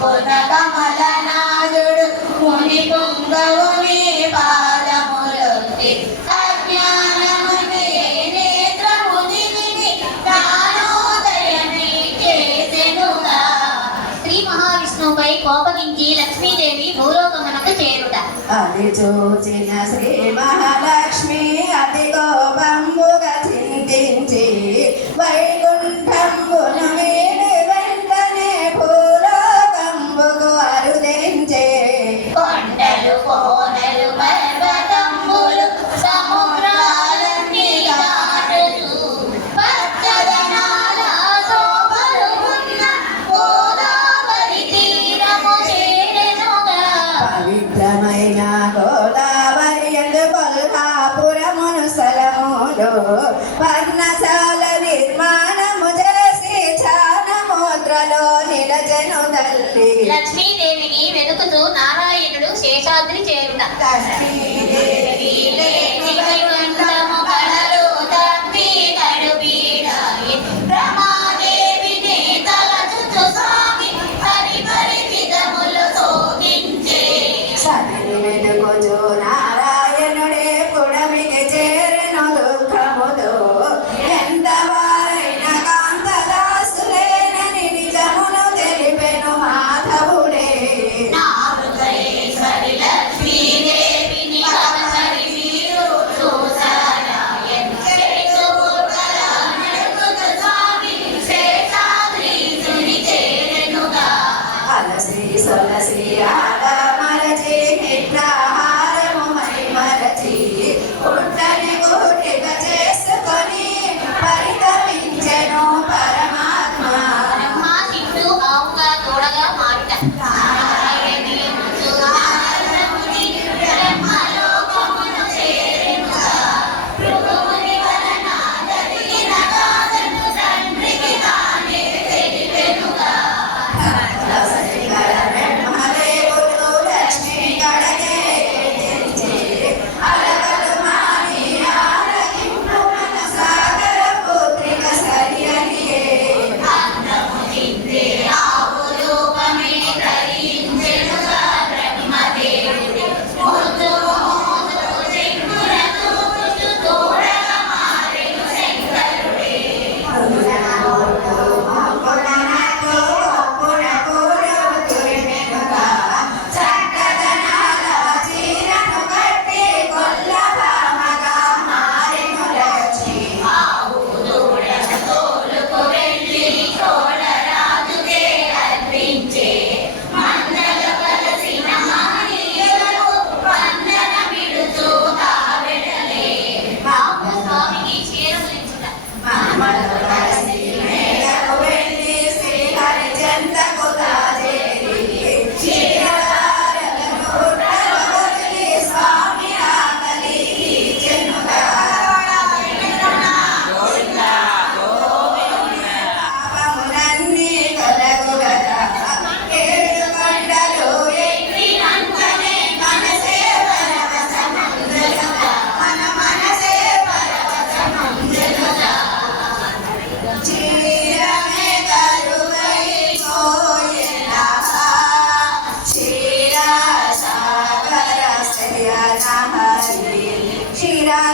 పొన కమలనాథుడు ముని కుంగవుని పాదములొంది మహావిష్ణువుపై కోపగించి లక్ష్మీదేవి భూలోకమునకు చేరుట అది చూచిన శ్రీ మహాలక్ష్మి అతి కోపంబు నిలిచిన గోదావరి ఎందు కొల్హాపురమును సలములు నిర్మాణము చేసి చానముద్రలో నిలజను తల్లి. లక్ష్మీదేవిని వెతుకుతూ నారాయణుడు శేషాద్రి చేరుట. లక్ష్మీదేవి Yeah.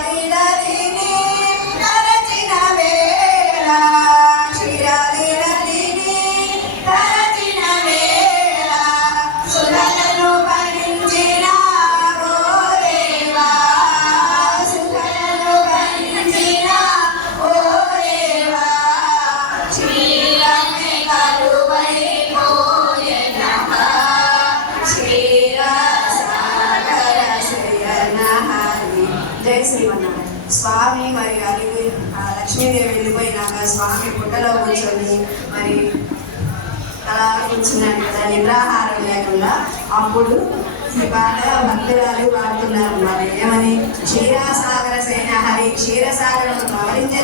りだ జై శ్రీమన్నారాయణ. స్వామి మరి అలిగి లక్ష్మీదేవి వెళ్ళిపోయినాక స్వామి గుడ్డలో కూర్చొని మరి అలా కూర్చున్నాడు కదా నిద్రాహారం లేకుండా అప్పుడు ఈ పాట భక్తురాలు పాడుతున్నారు మరి ఏమని? క్షీరాసాగర సేన హరి క్షీరసాగరం గమనించే